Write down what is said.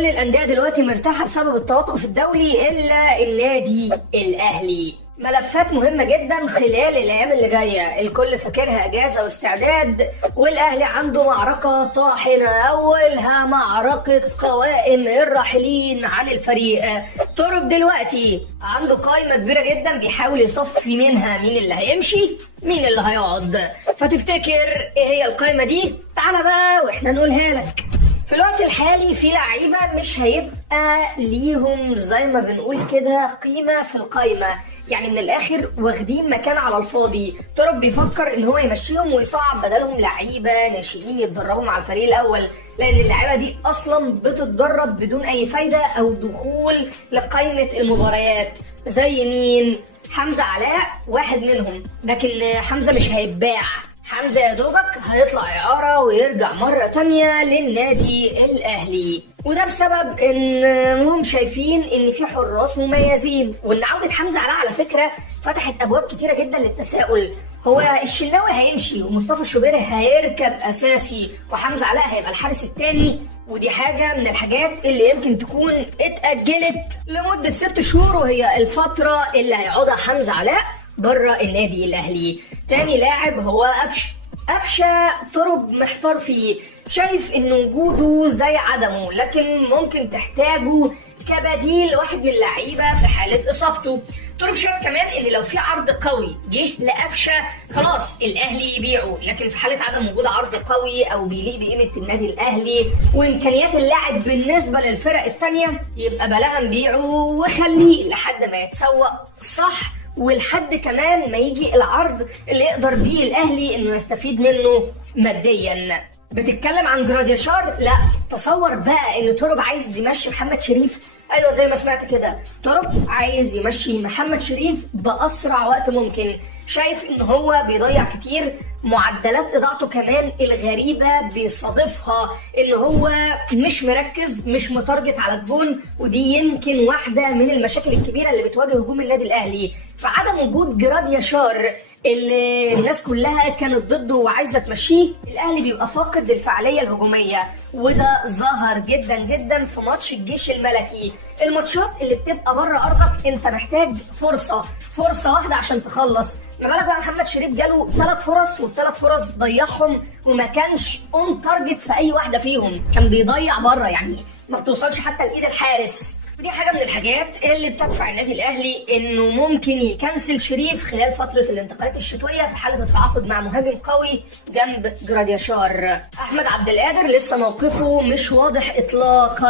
كل الأندية دلوقتي مرتاحة بسبب التوقف الدولي إلا النادي الأهلي. ملفات مهمة جدا خلال الأيام اللي جاية، الكل فاكرها إجازة واستعداد، والأهلي عنده معركة طاحنة أولها معركة قوائم الراحلين عن الفريق. ترب دلوقتي عنده قائمة كبيرة جدا بيحاول يصفي منها مين اللي هيمشي مين اللي هيقعد. فتفتكر إيه هي القائمة دي؟ تعالى بقى وإحنا نقولها لك. في الوقت الحالي في لعيبة مش هيبقى ليهم زي ما بنقول كده قيمة في القايمة، يعني من الآخر واخدين مكان على الفاضي. ترب بيفكر إن هو يمشيهم ويصعد بدلهم لعيبة ناشئين يتدربوا مع الفريق الأول، لأن اللعيبة دي أصلا بتتدرب بدون أي فايدة أو دخول لقائمة المباريات. زي مين؟ حمزة علاء واحد منهم، لكن حمزة مش هيتباع. حمزة يا دوبك هيطلع إعارة ويرجع مرة تانية للنادي الأهلي، وده بسبب إنهم شايفين إن في حراس مميزين، وإن عودة حمزة علاء على فكرة فتحت أبواب كتيرة جدا للتساؤل. هو الشناوي هيمشي ومصطفى الشوبيري هيركب أساسي وحمزة علاء هيبقى الحارس التاني، ودي حاجة من الحاجات اللي يمكن تكون اتأجلت لمدة 6 شهور، وهي الفترة اللي هيقعدها حمزة علاء بره النادي الأهلي. تاني لاعب هو قفشة ترب محتار فيه، شايف ان وجوده زي عدمه، لكن ممكن تحتاجه كبديل واحد من اللعيبه في حاله اصابته. ترب شايف كمان ان لو في عرض قوي جه لقفشه خلاص الاهلي يبيعه، لكن في حاله عدم وجود عرض قوي او بيليق بقيمه النادي الاهلي وامكانيات اللاعب بالنسبه للفرق الثانيه يبقى بلاها نبيعه وخليه لحد ما يتسوق صح، ولحد كمان ما يجي العرض اللي يقدر بيه الاهلي انه يستفيد منه ماديا. بتتكلم عن جراديشار؟ لا، تصور بقى ان ترب عايز يمشي محمد شريف. ايوه زي ما سمعت كده، ترب عايز يمشي محمد شريف باسرع وقت ممكن، شايف ان هو بيضيع كتير، معدلات اضاعته كمان الغريبه بيصادفها ان هو مش مركز مش متارجت على الجون، ودي يمكن واحده من المشاكل الكبيره اللي بتواجه هجوم النادي الاهلي. فعدم وجود جراديشار اللي الناس كلها كانت ضده وعايزه تمشيه، الاهلي بيبقى فاقد للفعاليه الهجوميه، وده ظهر جدا جدا في ماتش الجيش الملكي. الماتشات اللي بتبقى بره ارضك انت محتاج فرصه واحده عشان تخلص، ما بالك بقى محمد شريف جاله 3 فرص والثلاث فرص ضيعهم وما كانش اون تارجت في اي واحده فيهم، كان بيضيع بره، يعني ما بتوصلش حتى لايد الحارس. ودي حاجه من الحاجات اللي بتدفع النادي الاهلي انه ممكن يكنسل شريف خلال فتره الانتقالات الشتويه في حاله التعاقد مع مهاجم قوي جنب جراديشار. احمد عبد القادر لسه موقفه مش واضح اطلاقا.